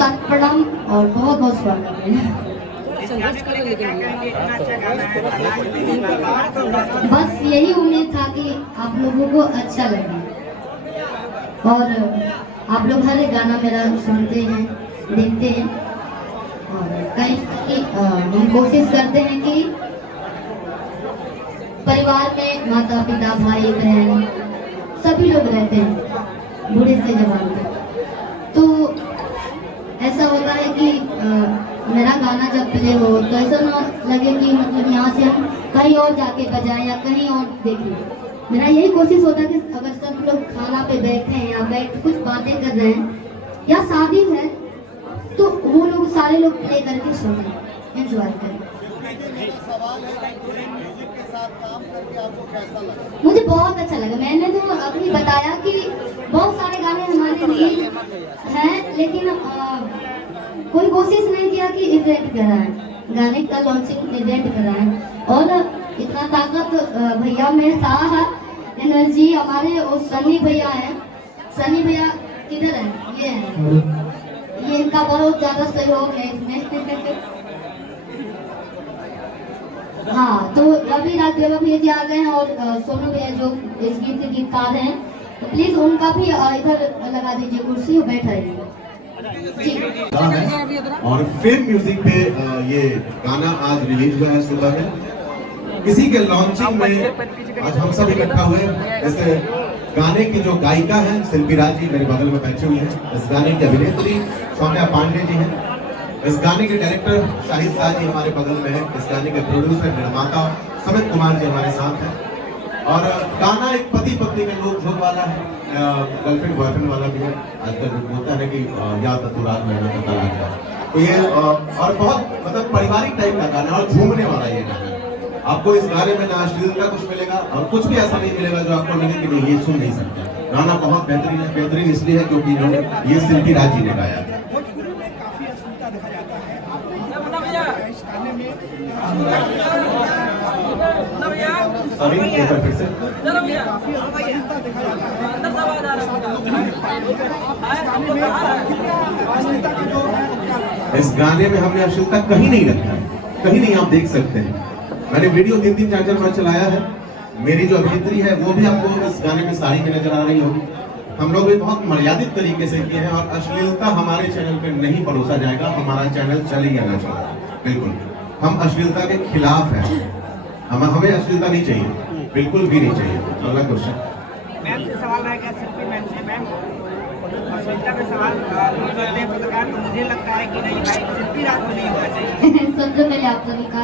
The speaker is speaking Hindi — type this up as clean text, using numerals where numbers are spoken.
साथ प्रणाम और बहुत बहुत स्वागत है। बस यही उम्मीद था कि आप लोगों को अच्छा लगे और आप लोग हर एक गाना मेरा सुनते हैं, देखते हैं और कहीं हम कोशिश करते हैं कि परिवार में माता पिता भाई बहन सभी लोग रहते हैं, बूढ़े से जवान तक। तो ऐसा होता है कि मेरा गाना जब प्ले हो तो ऐसा ना लगे कि मतलब यहाँ से हम कहीं और जाके बजाएं या कहीं और देखें। मेरा यही कोशिश होता है कि अगर सब लोग खाना पे बैठे हैं या बैठ कुछ बातें कर रहे हैं या शादी है तो वो लोग सारे लोग प्ले करके सुने, एंजॉय करें। मुझे बहुत अच्छा लगा। मैंने तो अभी बताया कि बहुत सारे गाने हमारे लिए हैं, लेकिन कोई कोशिश नहीं किया कि इवेंट कराएं, गाने का लॉन्चिंग इवेंट कराएं। और इतना ताकत भैया में था, एनर्जी हमारे और सनी भैया हैं। सनी भैया किधर है? ये है, ये इनका बहुत ज्यादा सहयोग है इसमें। हाँ, तो रवि राघव भैया जी आ गए हैं और सोनू भैया जो इस गीत के गीतकार हैं, तो प्लीज उनका भी इधर लगा दीजिए कुर्सी और बैठ रहिए। और फिल्म म्यूजिक पे ये गाना आज रिलीज हुआ है सुबह में। इसी के लॉन्चिंग में आज हम सब इकट्ठा हुए। जैसे गाने की जो गायिका है शिल्पी राज जी मेरे बगल में बैठे हुए हैं। इस गाने की अभिनेत्री सौम्या पांडे जी हैं। इस गाने के डायरेक्टर शाहिद शाह जी हमारे बगल में है। इस गाने के प्रोड्यूसर निर्माता समित कुमार जी हमारे साथ हैं। और गाना एक पति पत्नी में लोग झोंक वाला है, गर्लफ्रेंड बॉयफ्रेंड वाला भी है। आजकल होता है कि याद तो रात में ना पता लग जाए, तो ये और बहुत मतलब पारिवारिक टाइप का गाना और झूमने वाला ये गाना। आपको इस गाने में ना अश्लीलता कुछ मिलेगा और कुछ भी ऐसा नहीं मिलेगा जो आपको लगे कि नहीं ये सुन नहीं सकते। गाना बहुत बेहतरीन है। बेहतरीन इसलिए है क्योंकि ये शिल्पी राज जी ने गाया है। सॉरी, एक बार फिर से। इस गाने में हमने अश्लीलता कहीं नहीं रखा है, कहीं नहीं। आप देख सकते हैं मैंने वीडियो 3-4 बार चलाया है। मेरी जो अभिनेत्री है वो भी आपको इस गाने में साड़ी में नजर आ रही होगी। हम लोग भी बहुत मर्यादित तरीके से किए हैं और अश्लीलता हमारे चैनल पे नहीं परोसा जाएगा। हमारा चैनल चल ही आना चाहिए। बिल्कुल हम अश्लीलता के खिलाफ हैं। हमें अश्लीलता नहीं चाहिए, बिल्कुल भी नहीं चाहिए। अगला क्वेश्चन मैम से सवाल रहेगा शिल्पी मैम से। मैम अश्लीलता पे सवाल करते हैं पत्रकार, तो मुझे लगता है कि नहीं भाई शिल्पी राज को नहीं होना चाहिए। सबसे पहले आप सभी का